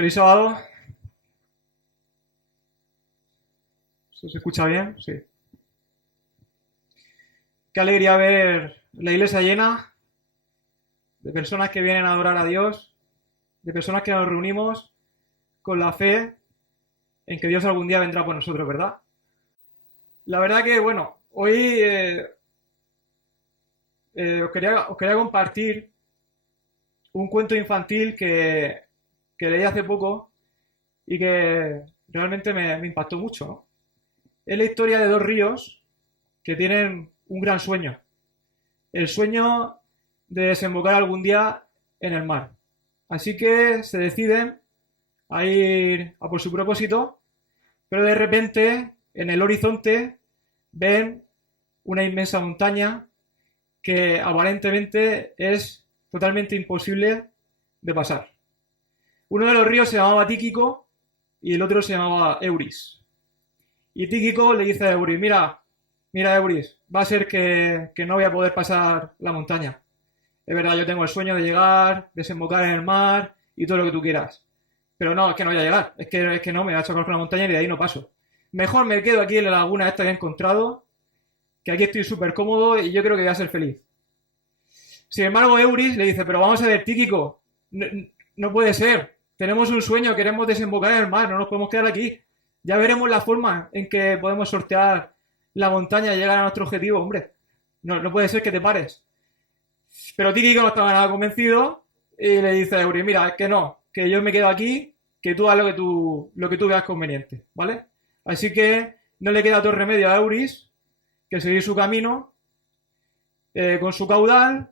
Feliz sábado. ¿Eso se escucha bien? Sí. Qué alegría ver la iglesia llena de personas que vienen a adorar a Dios, de personas que nos reunimos con la fe en que Dios algún día vendrá por nosotros, ¿verdad? La verdad que, bueno, hoy os quería compartir un cuento infantil que leí hace poco y que realmente me impactó mucho, ¿no? Es la historia de dos ríos que tienen un gran sueño. El sueño de desembocar algún día en el mar. Así que se deciden a ir a por su propósito, pero de repente en el horizonte ven una inmensa montaña que aparentemente es totalmente imposible de pasar. Uno de los ríos se llamaba Tíquico y el otro se llamaba Euris. Y Tíquico le dice a Euris, mira Euris, va a ser que no voy a poder pasar la montaña. Es verdad, yo tengo el sueño de llegar, desembocar en el mar y todo lo que tú quieras. Pero no, es que no voy a llegar. Es que no, me voy a chocar con la montaña y de ahí no paso. Mejor me quedo aquí en la laguna esta que he encontrado, que aquí estoy súper cómodo y yo creo que voy a ser feliz. Sin embargo, Euris le dice, pero vamos a ver, Tíquico, no puede ser. Tenemos un sueño, queremos desembocar en el mar, no nos podemos quedar aquí. Ya veremos la forma en que podemos sortear la montaña y llegar a nuestro objetivo, hombre. No puede ser que te pares. Pero Tíquico no estaba nada convencido y le dice a Euris, mira, es que no, que yo me quedo aquí, que tú haz lo que tú veas conveniente, ¿vale? Así que no le queda otro remedio a Euris que seguir su camino con su caudal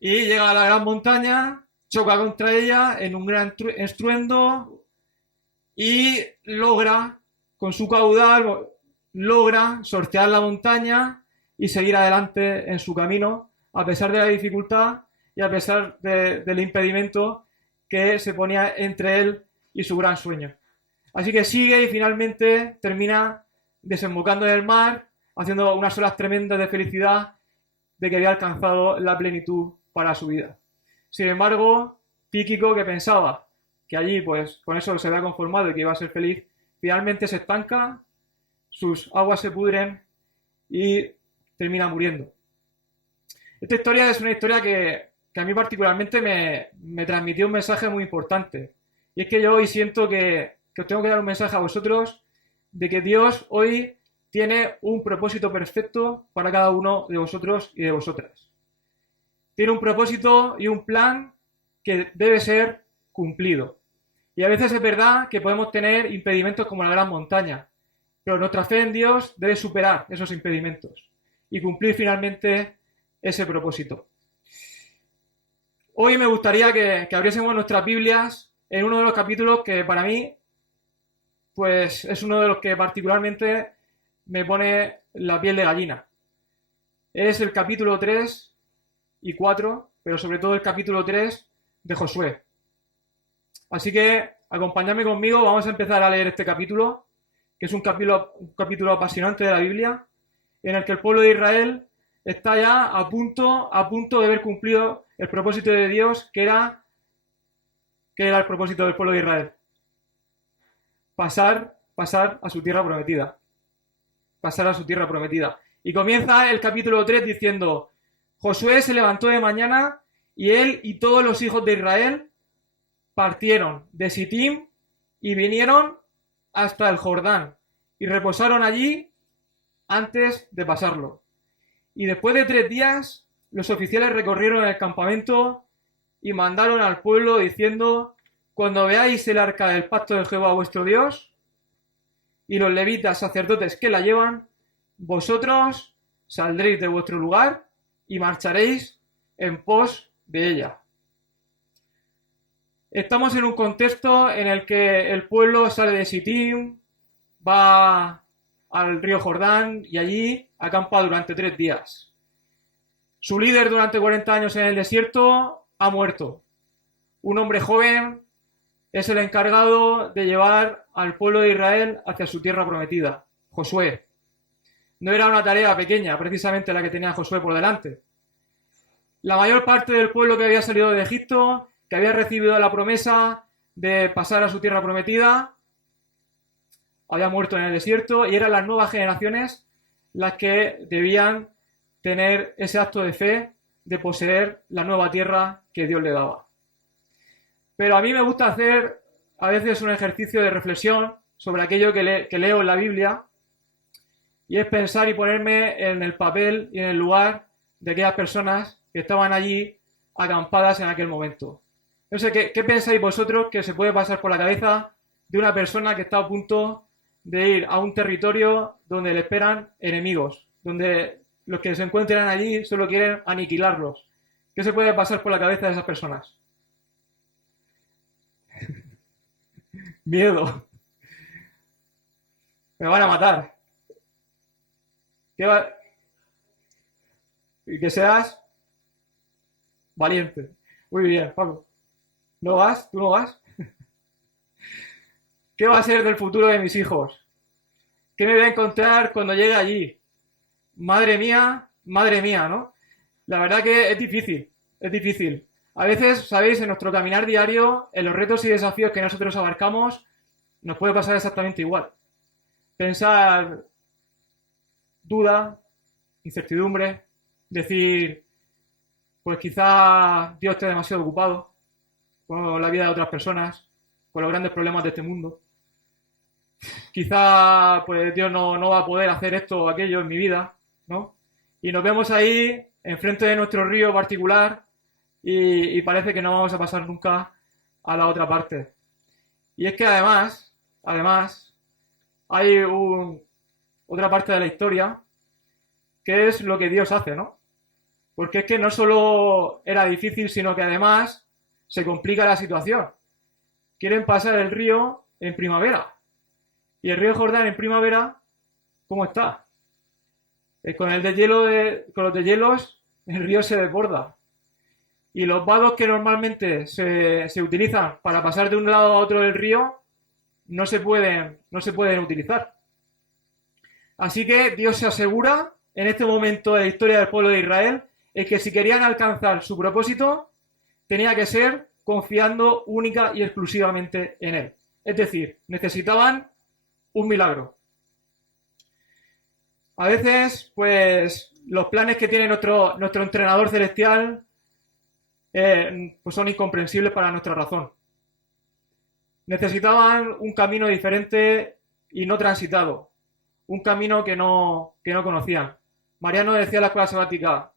y llega a la gran montaña, choca contra ella en un gran estruendo y logra, con su caudal, logra sortear la montaña y seguir adelante en su camino a pesar de la dificultad y a pesar del impedimento que se ponía entre él y su gran sueño. Así que sigue y finalmente termina desembocando en el mar, haciendo unas olas tremendas de felicidad de que había alcanzado la plenitud para su vida. Sin embargo, Tíquico, que pensaba que allí pues con eso se había conformado y que iba a ser feliz, finalmente se estanca, sus aguas se pudren y termina muriendo. Esta historia es una historia que a mí particularmente me transmitió un mensaje muy importante. Y es que yo hoy siento que os tengo que dar un mensaje a vosotros de que Dios hoy tiene un propósito perfecto para cada uno de vosotros y de vosotras. Tiene un propósito y un plan que debe ser cumplido. Y a veces es verdad que podemos tener impedimentos como la gran montaña, pero nuestra fe en Dios debe superar esos impedimentos y cumplir finalmente ese propósito. Hoy me gustaría que abriésemos nuestras Biblias en uno de los capítulos que para mí pues es uno de los que particularmente me pone la piel de gallina. Es el capítulo 3 y 4, pero sobre todo el capítulo 3 de Josué. Así que acompañadme conmigo, vamos a empezar a leer este capítulo, que es un capítulo apasionante de la Biblia, en el que el pueblo de Israel está ya a punto de ver cumplido el propósito de Dios, que era el propósito del pueblo de Israel. Pasar a su tierra prometida. Pasar a su tierra prometida. Y comienza el capítulo 3 diciendo, Josué se levantó de mañana y él y todos los hijos de Israel partieron de Sitim y vinieron hasta el Jordán y reposaron allí antes de pasarlo. Y después de 3 días, los oficiales recorrieron el campamento y mandaron al pueblo diciendo, cuando veáis el arca del pacto de Jehová vuestro Dios y los levitas sacerdotes que la llevan, vosotros saldréis de vuestro lugar y marcharéis en pos de ella. Estamos en un contexto en el que el pueblo sale de Sitim, va al río Jordán y allí acampa durante 3 días. Su líder durante 40 años en el desierto ha muerto. Un hombre joven es el encargado de llevar al pueblo de Israel hacia su tierra prometida, Josué. No era una tarea pequeña, precisamente la que tenía Josué por delante. La mayor parte del pueblo que había salido de Egipto, que había recibido la promesa de pasar a su tierra prometida, había muerto en el desierto y eran las nuevas generaciones las que debían tener ese acto de fe de poseer la nueva tierra que Dios le daba. Pero a mí me gusta hacer a veces un ejercicio de reflexión sobre aquello que leo en la Biblia, y es pensar y ponerme en el papel y en el lugar de aquellas personas que estaban allí acampadas en aquel momento. No sé, ¿qué pensáis vosotros que se puede pasar por la cabeza de una persona que está a punto de ir a un territorio donde le esperan enemigos, donde los que se encuentran allí solo quieren aniquilarlos? ¿Qué se puede pasar por la cabeza de esas personas? Miedo. Me van a matar. Y que seas valiente. Muy bien, Pablo. ¿No vas? ¿Tú no vas? ¿Qué va a ser del futuro de mis hijos? ¿Qué me voy a encontrar cuando llegue allí? Madre mía, ¿no? La verdad que es difícil, es difícil. A veces, sabéis, en nuestro caminar diario, en los retos y desafíos que nosotros abarcamos, nos puede pasar exactamente igual. Pensar duda, incertidumbre, decir, pues quizá Dios esté demasiado ocupado con la vida de otras personas, con los grandes problemas de este mundo. Quizá pues Dios no va a poder hacer esto o aquello en mi vida, ¿no? Y nos vemos ahí enfrente de nuestro río particular y parece que no vamos a pasar nunca a la otra parte. Y es que además, hay otra parte de la historia que es lo que Dios hace, ¿no? Porque es que no solo era difícil, sino que además se complica la situación. Quieren pasar el río en primavera. Y el río Jordán en primavera, ¿cómo está? Con los deshielos, el río se desborda. Y los vados que normalmente se utilizan para pasar de un lado a otro del río no se pueden utilizar. Así que Dios se asegura en este momento de la historia del pueblo de Israel es que si querían alcanzar su propósito, tenía que ser confiando única y exclusivamente en Él. Es decir, necesitaban un milagro. A veces, pues, los planes que tiene nuestro entrenador celestial pues son incomprensibles para nuestra razón. Necesitaban un camino diferente y no transitado, un camino que no conocían. Mariano decía en la escuela sabática,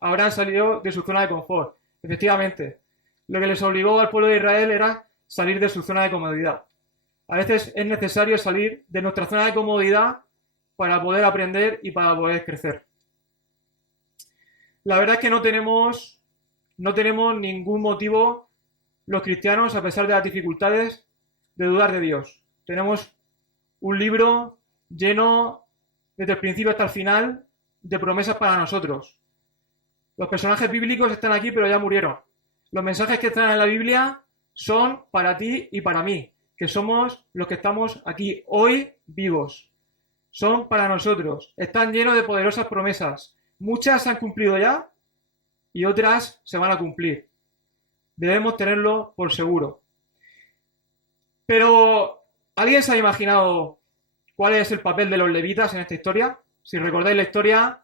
habrán salido de su zona de confort. Efectivamente, lo que les obligó al pueblo de Israel era salir de su zona de comodidad. A veces es necesario salir de nuestra zona de comodidad para poder aprender y para poder crecer. La verdad es que no tenemos ningún motivo los cristianos, a pesar de las dificultades, de dudar de Dios. Tenemos un libro lleno, desde el principio hasta el final, de promesas para nosotros. Los personajes bíblicos están aquí, pero ya murieron. Los mensajes que están en la Biblia son para ti y para mí, que somos los que estamos aquí hoy vivos. Son para nosotros. Están llenos de poderosas promesas. Muchas se han cumplido ya y otras se van a cumplir. Debemos tenerlo por seguro. Pero, ¿alguien se ha imaginado cuál es el papel de los levitas en esta historia? Si recordáis la historia,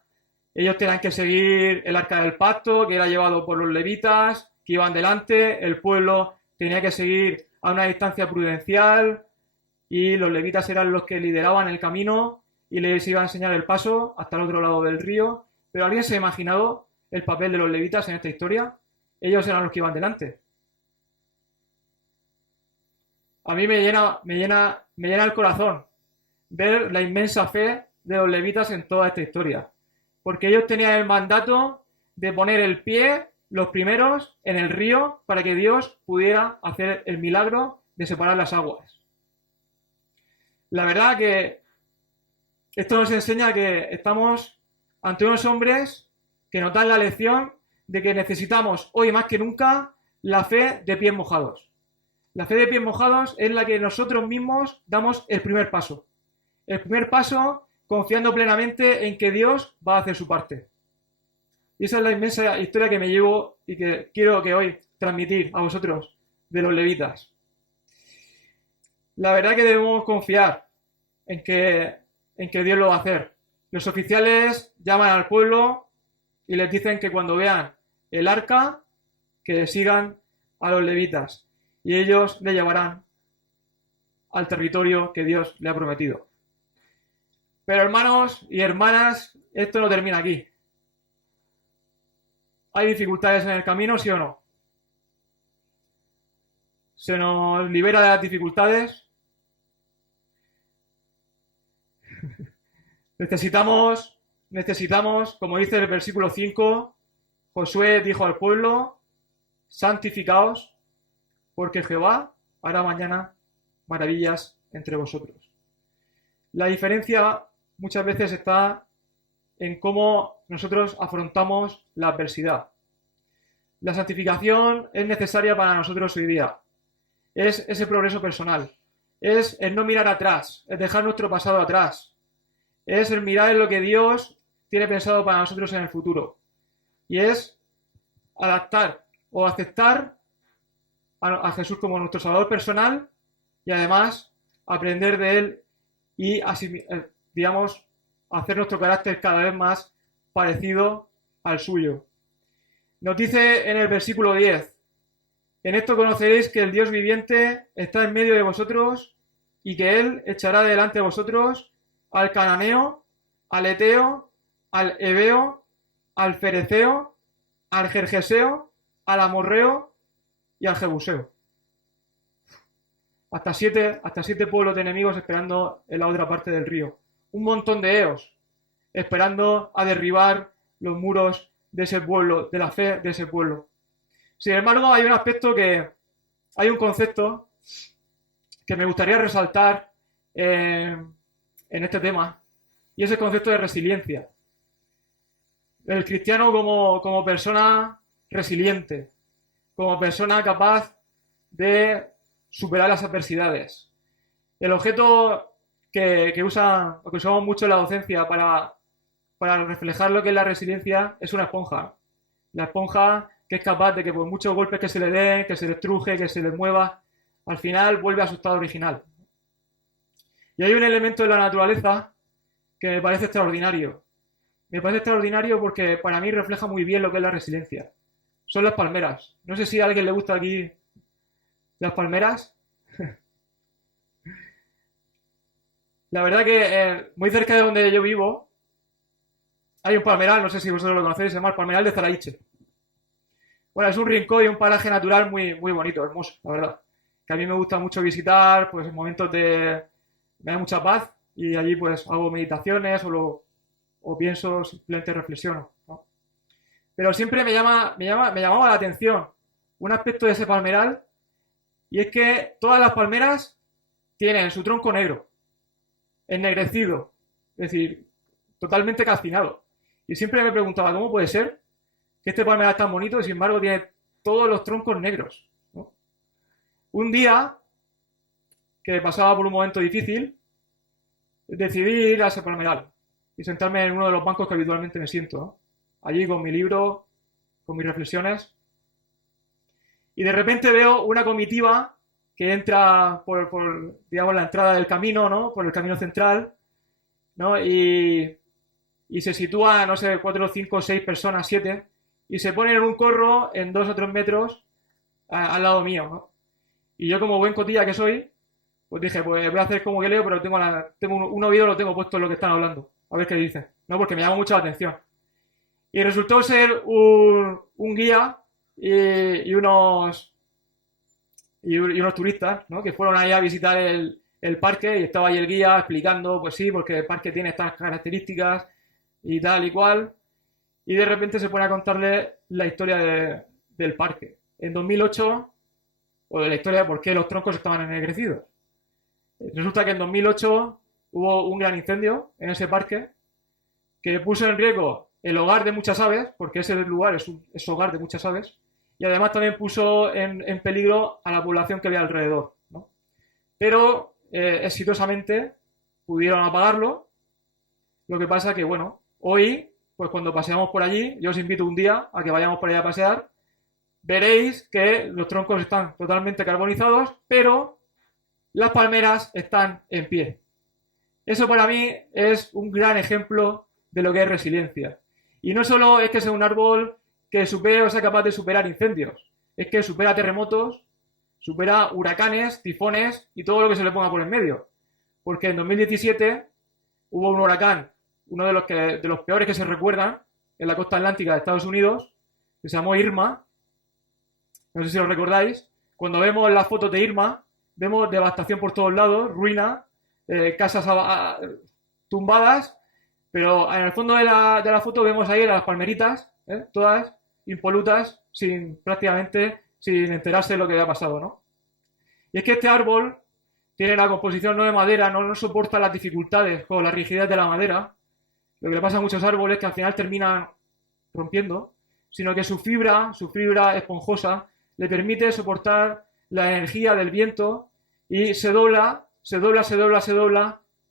ellos tenían que seguir el arca del pacto, que era llevado por los levitas, que iban delante, el pueblo tenía que seguir a una distancia prudencial y los levitas eran los que lideraban el camino y les iban a enseñar el paso hasta el otro lado del río. ¿Pero alguien se ha imaginado el papel de los levitas en esta historia? Ellos eran los que iban delante. A mí me llena el corazón ver la inmensa fe de los levitas en toda esta historia. Porque ellos tenían el mandato de poner el pie, los primeros, en el río para que Dios pudiera hacer el milagro de separar las aguas. La verdad que esto nos enseña que estamos ante unos hombres que nos dan la lección de que necesitamos hoy más que nunca la fe de pies mojados. La fe de pies mojados es la que nosotros mismos damos el primer paso. El primer paso confiando plenamente en que Dios va a hacer su parte. Y esa es la inmensa historia que me llevo y que quiero que hoy transmitir a vosotros de los levitas. la verdad que debemos confiar en que Dios lo va a hacer. Los oficiales llaman al pueblo y les dicen que cuando vean el arca, que sigan a los levitas y ellos le llevarán al territorio que Dios le ha prometido. Pero hermanos y hermanas, esto no termina aquí. ¿Hay dificultades en el camino, sí o no? ¿Se nos libera de las dificultades? Necesitamos, como dice el versículo 5, Josué dijo al pueblo, santificaos, porque Jehová hará mañana maravillas entre vosotros. La diferencia muchas veces está en cómo nosotros afrontamos la adversidad. La santificación es necesaria para nosotros hoy día. Es ese progreso personal. Es el no mirar atrás, es dejar nuestro pasado atrás. Es el mirar en lo que Dios tiene pensado para nosotros en el futuro. Y es adaptar o aceptar a Jesús como nuestro Salvador personal y además aprender de Él y, digamos, hacer nuestro carácter cada vez más parecido al suyo. Nos dice en el versículo 10, en esto conoceréis que el Dios viviente está en medio de vosotros y que Él echará delante de vosotros al cananeo, al eteo, al heveo, al fereceo, al gergeseo, al amorreo y al jebuseo. Hasta siete pueblos de enemigos esperando en la otra parte del río. Un montón de eos esperando a derribar los muros de ese pueblo, de la fe de ese pueblo. Sin embargo, hay un concepto que me gustaría resaltar en este tema, y es el concepto de resiliencia. El cristiano como persona resiliente, como persona capaz de superar las adversidades. El objeto que usamos mucho en la docencia para reflejar lo que es la resiliencia es una esponja. La esponja que es capaz de que por muchos golpes que se le den, que se le truje, que se le mueva, al final vuelve a su estado original. Y hay un elemento de la naturaleza que me parece extraordinario. Me parece extraordinario porque para mí refleja muy bien lo que es la resiliencia. Son las palmeras. No sé si a alguien le gusta aquí las palmeras. La verdad que muy cerca de donde yo vivo hay un palmeral, no sé si vosotros lo conocéis, se llama el Palmeral de Zaraiche. Bueno, es un rincón y un paraje natural muy, muy bonito, hermoso, la verdad. Que a mí me gusta mucho visitar, pues en momentos me da mucha paz y allí pues hago meditaciones o pienso, simplemente reflexiono, ¿no? Pero siempre me llamaba la atención un aspecto de ese palmeral y es que todas las palmeras tienen su tronco negro, ennegrecido, es decir, totalmente calcinado. Y siempre me preguntaba, ¿cómo puede ser que este palmeral es tan bonito y sin embargo tiene todos los troncos negros, ¿no? Un día que pasaba por un momento difícil, decidí ir a ese palmeral y sentarme en uno de los bancos que habitualmente me siento, ¿no? Allí con mi libro, con mis reflexiones, y de repente veo una comitiva que entra por digamos, la entrada del camino, ¿no? Por el camino central, ¿no? Y se sitúa, no sé, 4, 5, 6 personas, 7, y se ponen en un corro en 2 o 3 metros al lado mío, ¿no? Y yo, como buen cotilla que soy, pues dije, pues voy a hacer como que leo, pero tengo un oído, lo tengo puesto en lo que están hablando, a ver qué dicen, ¿no? Porque me llama mucho la atención. Y resultó ser un guía y unos turistas, ¿no? Que fueron ahí a visitar el parque y estaba ahí el guía explicando, pues sí, porque el parque tiene estas características y tal y cual. Y de repente se pone a contarle la historia del parque. En 2008, o de la historia de por qué los troncos estaban ennegrecidos. Resulta que en 2008 hubo un gran incendio en ese parque que puso en riesgo el hogar de muchas aves, porque ese lugar es hogar de muchas aves, y además también puso en peligro a la población que había alrededor, ¿no? Pero exitosamente pudieron apagarlo. Lo que pasa que, bueno, hoy, pues cuando paseamos por allí, yo os invito un día a que vayamos por allá a pasear, veréis que los troncos están totalmente carbonizados, pero las palmeras están en pie. Eso para mí es un gran ejemplo de lo que es resiliencia. Y no solo es que sea un árbol que supere o sea capaz de superar incendios, es que supera terremotos, supera huracanes, tifones y todo lo que se le ponga por en medio. Porque en 2017 hubo un huracán, uno de los peores que se recuerdan, en la costa atlántica de Estados Unidos, que se llamó Irma. No sé si lo recordáis. Cuando vemos las fotos de Irma, vemos devastación por todos lados, ruina, casas tumbadas, pero en el fondo de la foto vemos ahí las palmeritas, todas impolutas, prácticamente sin enterarse de lo que había pasado, ¿no? Y es que este árbol tiene la composición no de madera, no soporta las dificultades o la rigidez de la madera. Lo que le pasa a muchos árboles es que al final terminan rompiendo, sino que su fibra esponjosa le permite soportar la energía del viento y se dobla,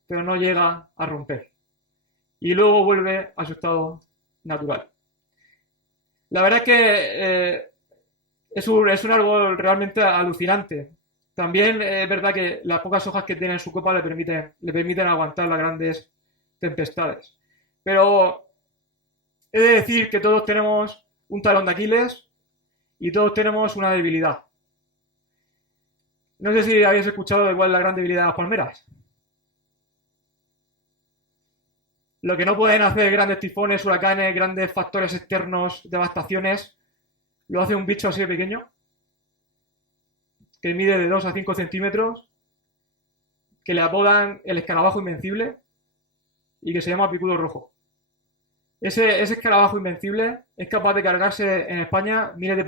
pero no llega a romper. Y luego vuelve a su estado natural. La verdad es que es un árbol realmente alucinante. También es verdad que las pocas hojas que tiene en su copa le permiten aguantar las grandes tempestades. Pero he de decir que todos tenemos un talón de Aquiles y todos tenemos una debilidad. No sé si habéis escuchado de cuál es la gran debilidad de las palmeras. Lo que no pueden hacer grandes tifones, huracanes, grandes factores externos, devastaciones, lo hace un bicho así de pequeño, que mide de 2 a 5 centímetros, que le apodan el escarabajo invencible y que se llama picudo rojo. Ese escarabajo invencible es capaz de cargarse en España miles de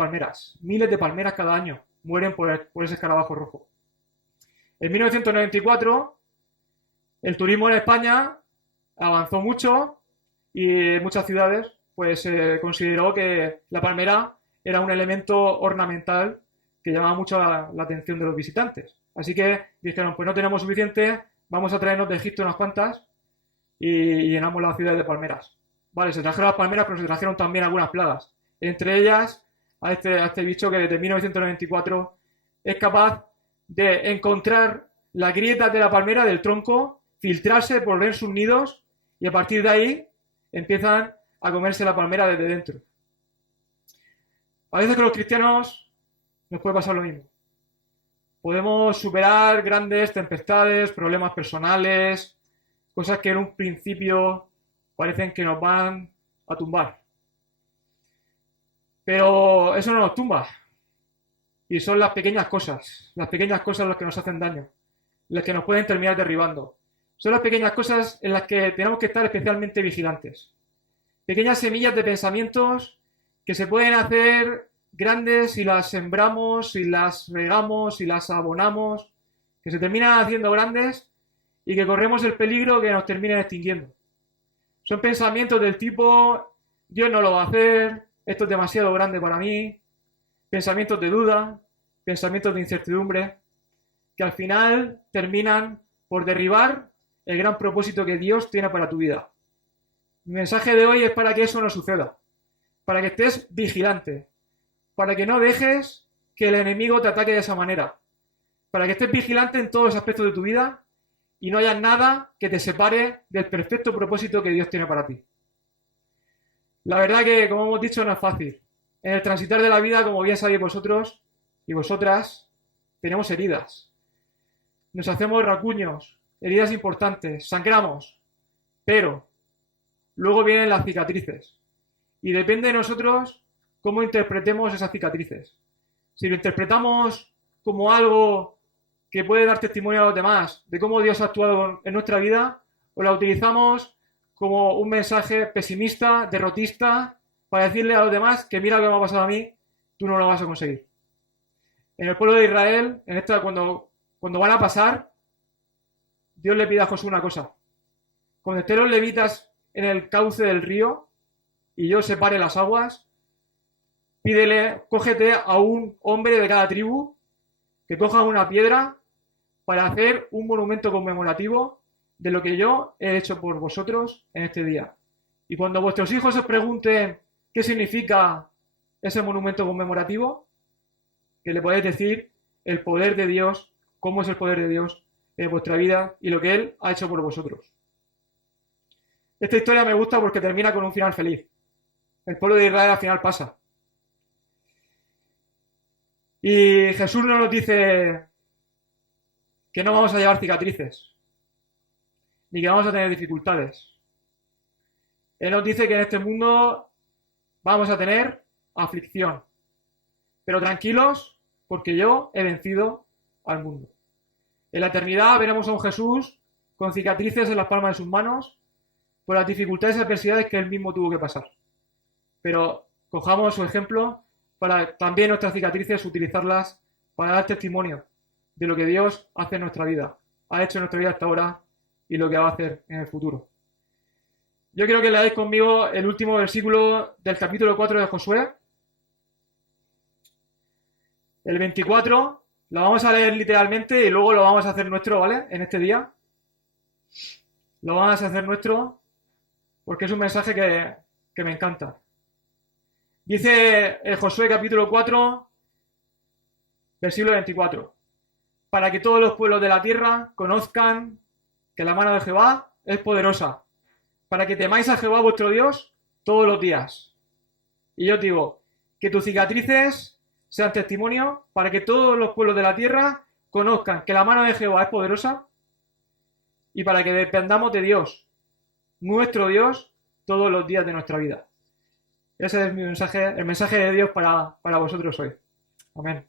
palmeras cada año mueren por ese escarabajo rojo. En 1994 el turismo en España avanzó mucho y en muchas ciudades pues se consideró que la palmera era un elemento ornamental que llamaba mucho la atención de los visitantes. Así que dijeron, pues no tenemos suficiente, vamos a traernos de Egipto unas cuantas y llenamos la ciudad de palmeras. Vale, se trajeron las palmeras, pero se trajeron también algunas plagas. Entre ellas, a este bicho que desde 1994 es capaz de encontrar las grietas de la palmera, del tronco, filtrarse, volver sus nidos y a partir de ahí empiezan a comerse la palmera desde dentro. A veces con los cristianos nos puede pasar lo mismo. Podemos superar grandes tempestades, problemas personales, cosas que en un principio parecen que nos van a tumbar. Pero eso no nos tumba. Y son las pequeñas cosas las que nos hacen daño, las que nos pueden terminar derribando. Son las pequeñas cosas en las que tenemos que estar especialmente vigilantes. Pequeñas semillas de pensamientos que se pueden hacer grandes si las sembramos, si las regamos, si las abonamos, que se terminan haciendo grandes y que corremos el peligro que nos terminen extinguiendo. Son pensamientos del tipo, Dios no lo va a hacer, esto es demasiado grande para mí, pensamientos de duda, pensamientos de incertidumbre, que al final terminan por derribar el gran propósito que Dios tiene para tu vida. Mi mensaje de hoy es para que eso no suceda, para que estés vigilante, para que no dejes que el enemigo te ataque de esa manera, para que estés vigilante en todos los aspectos de tu vida y no haya nada que te separe del perfecto propósito que Dios tiene para ti. La verdad que, como hemos dicho, no es fácil. En el transitar de la vida, como bien sabéis vosotros y vosotras, tenemos heridas. Nos hacemos racuños, heridas importantes, sangramos, pero luego vienen las cicatrices. Y depende de nosotros cómo interpretemos esas cicatrices. Si lo interpretamos como algo que puede dar testimonio a los demás de cómo Dios ha actuado en nuestra vida, o la utilizamos como un mensaje pesimista, derrotista, para decirle a los demás que mira lo que me ha pasado a mí, tú no lo vas a conseguir. En el pueblo de Israel, cuando van a pasar, Dios le pide a Josué una cosa. Cuando estén los levitas en el cauce del río y yo separe las aguas, cógete a un hombre de cada tribu que coja una piedra para hacer un monumento conmemorativo de lo que yo he hecho por vosotros en este día. Y cuando vuestros hijos os pregunten qué significa ese monumento conmemorativo, que le podéis decir, el poder de Dios cómo es el poder de Dios en vuestra vida y lo que Él ha hecho por vosotros. Esta historia me gusta porque termina con un final feliz. El pueblo de Israel al final pasa. Y Jesús no nos dice que no vamos a llevar cicatrices, ni que vamos a tener dificultades. Él nos dice que en este mundo vamos a tener aflicción. Pero tranquilos, porque yo he vencido al mundo. En la eternidad veremos a un Jesús con cicatrices en las palmas de sus manos por las dificultades y adversidades que él mismo tuvo que pasar. Pero cojamos su ejemplo para también nuestras cicatrices utilizarlas para dar testimonio de lo que Dios hace en nuestra vida, ha hecho en nuestra vida hasta ahora y lo que va a hacer en el futuro. Yo quiero que leáis conmigo el último versículo del capítulo 4 de Josué. El 24, lo vamos a leer literalmente y luego lo vamos a hacer nuestro, ¿vale? En este día. Lo vamos a hacer nuestro porque es un mensaje que me encanta. Dice el Josué capítulo 4, versículo 24. Para que todos los pueblos de la tierra conozcan que la mano de Jehová es poderosa. Para que temáis a Jehová vuestro Dios todos los días. Y yo os digo, que tus cicatrices sean testimonio para que todos los pueblos de la tierra conozcan que la mano de Jehová es poderosa y para que dependamos de Dios, nuestro Dios, todos los días de nuestra vida. Ese es mi mensaje, el mensaje de Dios para vosotros hoy. Amén.